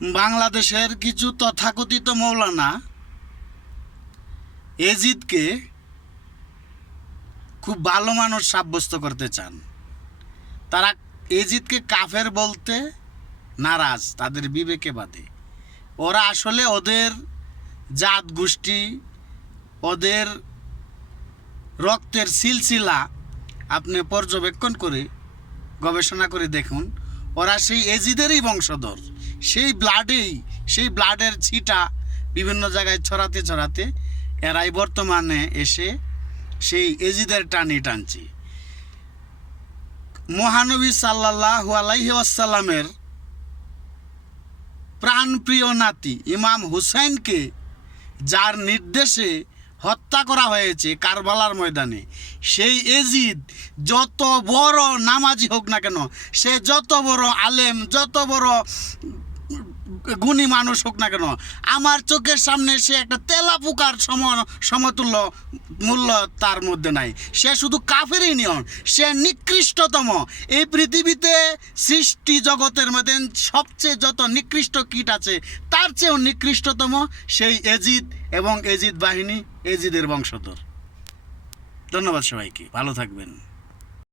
বাংলাদেশের কিছু তথাকথিত মৌলানা এজিদকে খুব ভালো মানুষ সাব্যস্ত করতে চান। তারা এজিদকে কাফের বলতে নারাজ, তাদের বিবেকে বাদে। ওরা আসলে ওদের জাত গোষ্ঠী, ওদের রক্তের সিলসিলা আপনি পর্যবেক্ষণ করে গবেষণা করে দেখুন, ওরা সেই এজিদেরই বংশধর। সেই ব্লাডেই সেই ব্লাডের ছিটা বিভিন্ন জায়গায় ছড়াতে ছড়াতে এরাই বর্তমানে এসে সেই এজিদের টানি টানছে। মহানবী সাল্লাহ আলাইহি আসাল্লামের প্রাণপ্রিয় নাতি ইমাম হুসাইনকে, যার নির্দেশে হত্যা করা হয়েছে কারবালার ময়দানে, সেই এজিদ যত বড় নামাজি হোক না কেন, সে যত বড় আলেম, যত বড় গুণী মানুষ হোক না কেন, আমার চোখের সামনে সে একটা তেলা পোকার সম সমতুল্য মূল্য তার মধ্যে নাই। সে শুধু কাফেরই নিয়ন সে নিকৃষ্টতম। এই পৃথিবীতে সৃষ্টি জগতের মধ্যে সবচেয়ে যত নিকৃষ্ট কীট আছে, তার চেয়েও নিকৃষ্টতম সেই এজিদ এবং এজিদ বাহিনী, এজিদের বংশধর। ধন্যবাদ সবাইকে, ভালো থাকবেন।